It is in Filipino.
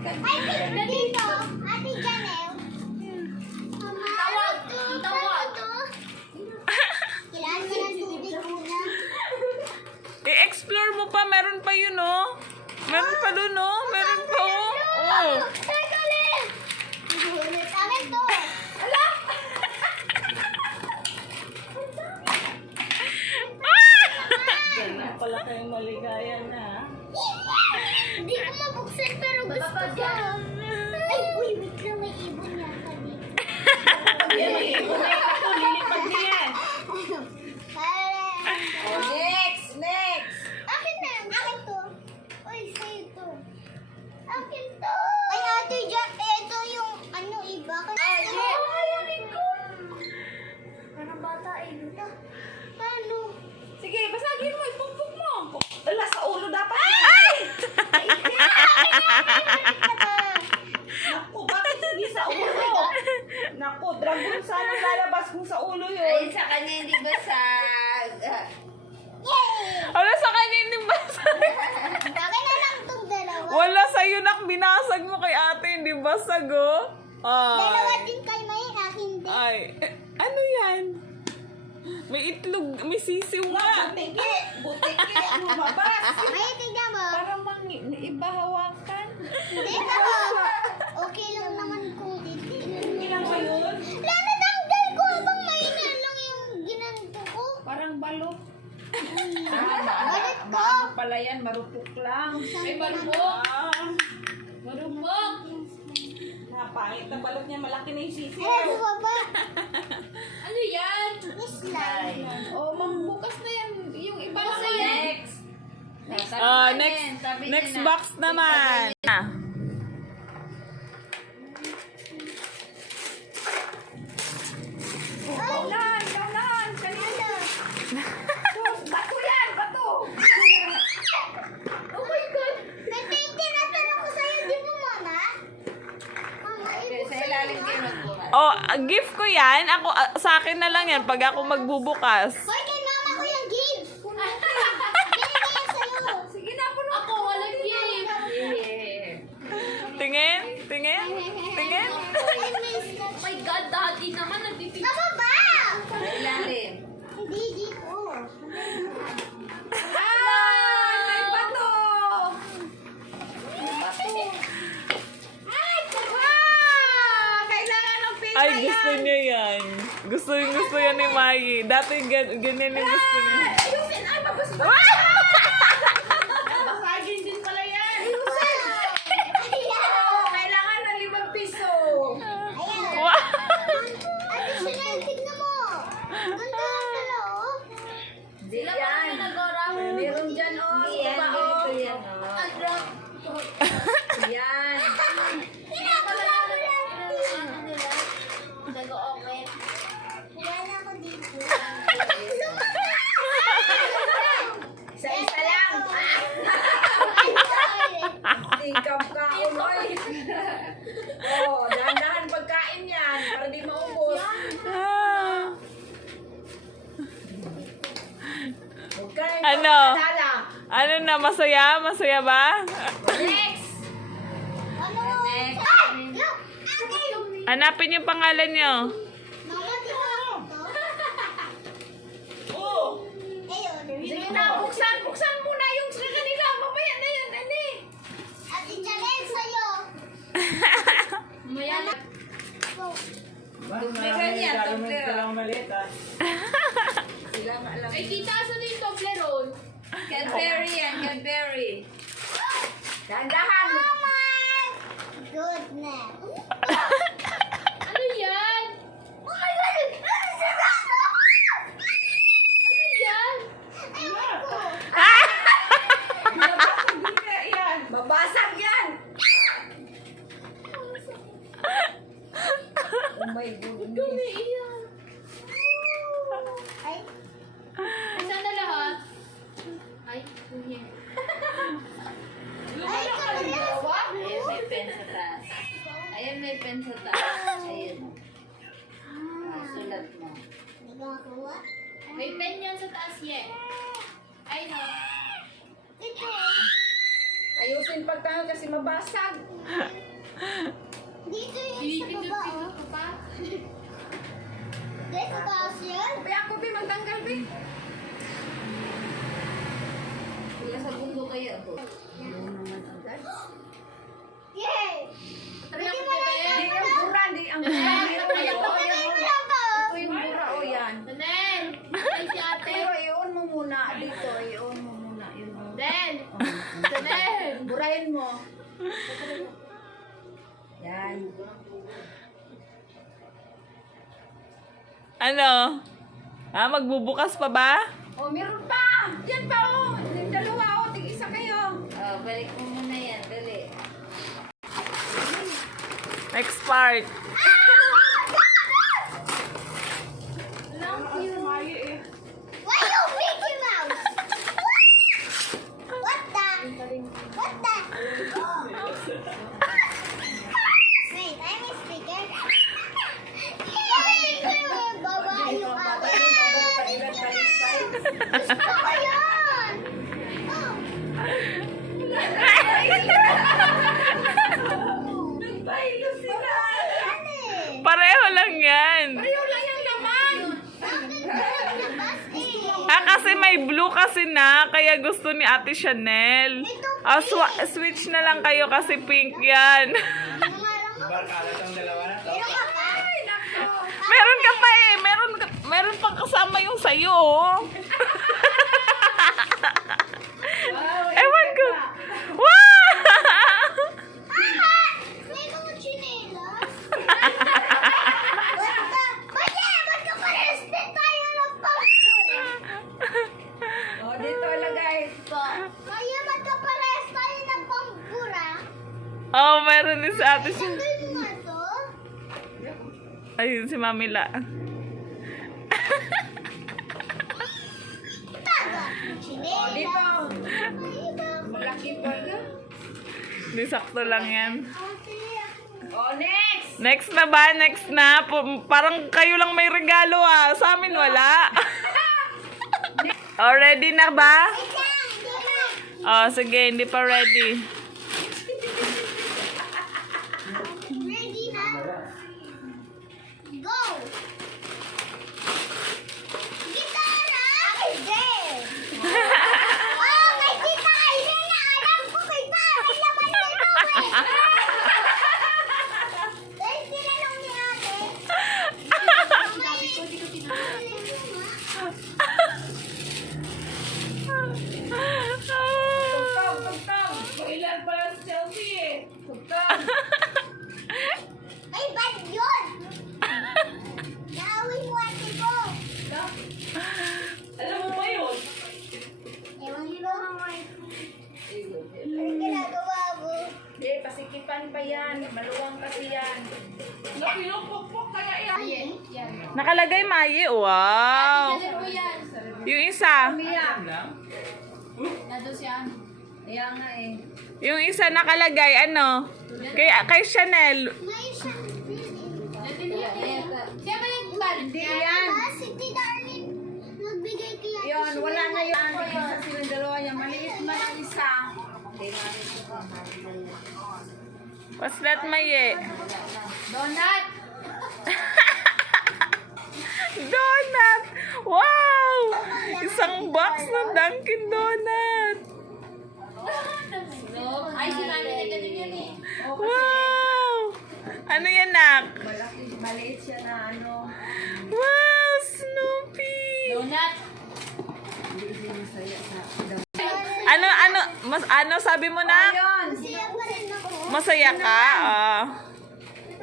Ay, dito. Ate Janelle. Tawag. Kailangan mo ng tubig muna. I-explore mo pa. Meron pa yun, oh. Meron pa dun, oh. Meron pa, oh. Oh. Teka ulit. Akin to. Diyan na pala kayong maligaya na. Hindi ko mabuksan pero gusto ko. Ay, uy, wait lang. May ibon yata dito. Yan, may ibon na yan. Ito, lilipad na yan. Oh, Next! akin na. Akin to. Uy, sa'yo to. Akin to. Ay, ate Jan, ito yung ano iba. Ay, ayakin ko. Parang bata eh. Paano? Sige, basagin mo, ipukpuk mo. Ala, sa ulo dapat. Naku, bakit hindi sa ulo? Naku, dragon sana lalabas kung sa ulo yun. Ay, sa kanya hindi ba sa... Yay! Ano sa kanya hindi basag? Akin na lang itong dalawa. Wala sa'yo, nak. Binasag mo kay ate. Hindi basag, oh. Dalawa Ay. din kay May, akin din. Ay. Ano yan? May itlog. May sisiw nga. Butiki, ang lumabas. May, tignan mo. Parang iba hawakan. Hindi ako. Okay lang naman kung titignan. Ilan ba yun? Natanggal ko habang mainit lang yung ginanto ko. Parang balot. Balit ko. Ano pala yan, marupok lang. May balbok. Marupok! Napangit na balot niya, malaki na yung sisi. Ay, bumaba. Ano yan? Slime. Oh, mambukas na yan. Yung iba na yan. Next. Next box naman. Kaunan! Kanina! Bato yan! Bato! Oh my God. May tinatanong ko sa'yo, di mo, Mama? Mama, Sa ilalim kayo magbukas. Oh, gift ko yan. Ako, sa akin na lang yan pag ako magbubukas. Hoy, kay Mama ko yung gift. Binigay yan sa'yo. Sige na, puno. Ako, walang game. Tingin? Tingin? Tingin? Ay, miss na. Oh my God, daddy naman nagpipig. Mama ba? Sa ilalim. Hindi, dito. May bato! Kailangan ng pizza Ay, gusto niya yan. Gusto yan ni Maggie. Dati ganyan yung gusto niya. Ayusin! Ay, mabas ba? Basagin din pala yan. Kailangan ng 5 piso. Wow! Ate Chanel, tignan mo. Ganda lang pala, oh. Sila pa rin nag-ora. Meron dyan, oh. Sa Yan, baba, ganito oh. yan, oh. Yan. Pinakula mo lang. Nag-open. Wala ako dito. Isa lang. Tingkap ka, uloy. Oh, dahan-dahan pagkain yan. Para di maubos. Ah. Huwag ka rin Ano? pagkadala. Ano na, masaya? Masaya ba? Next! Ano? Next. Ay! Look! Ate! Hanapin yung pangalan nyo. Mama, di ba ito? Oh! Ayun. Sige na, buksan muna yung sa kanila. Mamaya na yan, ani. Ate Chanel, sa'yo. Maya na. Oh. May ganyan, Toblerone. Sila nga alam. Ay, kita sa na yung Toblerone. Cadbury yan, Cadbury. Dahan-dahan. Mama! Goodness. Ano yan? Oh my God! Sarado! Ano yan? Ewan ko. Babasag yan. Oh my goodness. Ay, Saan na lahat? Ay, kuya. ay, kapalas. Ayan, may pen sa taas. Ayan, may pen sa taas. Ayan. Sulat mo. Hindi ko makuha. May pen yan sa taas, yeah. Ay, no. Ito. Ayusin pagka kasi mabasag. Dito yung sa Pinipindot baba, ko oh. pa. Dito taas yan. Sabi ako, Bi, magtanggal, Bi. Wala sa bundo kaya to. Yay! Tara Hindi mo mo lang na Hindi yung bura, hindi ang bura. Pagkakay mo lang to. Ito yung bura, o yan. Nen! Ay si ate. Pero iyon mo muna dito, iyon mo muna. Yun mo. Nen! Nen! Burahin mo. Yan. Ano? Magbubukas pa ba? Oh, meron pa! Diyan pa, oh! Yung dalawa, oh! Tig-isa kayo. Balik mo muna yan. Dali. Next part. Why you Mickey Mouse? What the? What the? Wait, I'm a speaker. Yay! Baba yung akin. Gusto ko yun. Oh. Nagpailo sila! Yan eh. Pareho lang yan. Ayaw lang yung laman! Bakit tayo labas eh? Kasi may blue kasi na, kaya gusto ni Ate Chanel. Switch na lang kayo kasi pink yan. Meron ka pa? Meron ka pa eh. Meron pang kasama yung sa'yo. Oh. Ewan ko. Wow! Aha! May mga chinelas. Ba't ka parehas din tayo ng pampura? Oh, dito ilagay. Kaya ba't ka parehas tayo ng pampura? Oh, meron din sa Ate Chanel. Gawin mo to? Ayun si Mamila. Taga. Oh, Chinelas. dito. Iba. Malaki pa ka. Di sakto lang yan. Ate, Oh, next! Next na ba? Next na? Parang kayo lang may regalo ah. Sa amin wala. Oh, ready na ba? Oh, sige. Hindi pa ready. ready na? Go! Gitara! Kay Jen! Oh, kay Tita Aileen na alam ko kay Tari naman nito eh! Dahil tinanong ni ate. Tugtog, tugtog! Kailan pala si Chelsea eh? Tugtog! Ay, bad yun! Naawin mo ate ko! Alam mo ba yun? Ewan ko. Ano ginagawa mo? Hindi, pasikipan pa yan. Maluwang kasi yan. Napilupok kaya yan. Yan. Nakalagay Maye. Wow. Dali mo yan. Yung isa. Mia. Nandun siya. Ayan nga eh. Yung isa nakalagay ano? Kay Chanel. May isang building. Dati niya. Siya ba yung balik? Hindi yan. Ah, si Tita Arlene nagbigay kay ate Yun, Chanel. wala na yun. Isa silang dalawa yan. Maliit man ang isa. What's that Maye? Donut! Donut! Wow! Isang box ng Dunkin' Donut. Ay, si Mami na ganun yan eh. Wow! Ano yan, Nak? Maliit siya na ano. Wow! Snoopy! Donut! Ano sabi mo na? Ayun. Masaya pa rin ako. Masaya ka? Ah.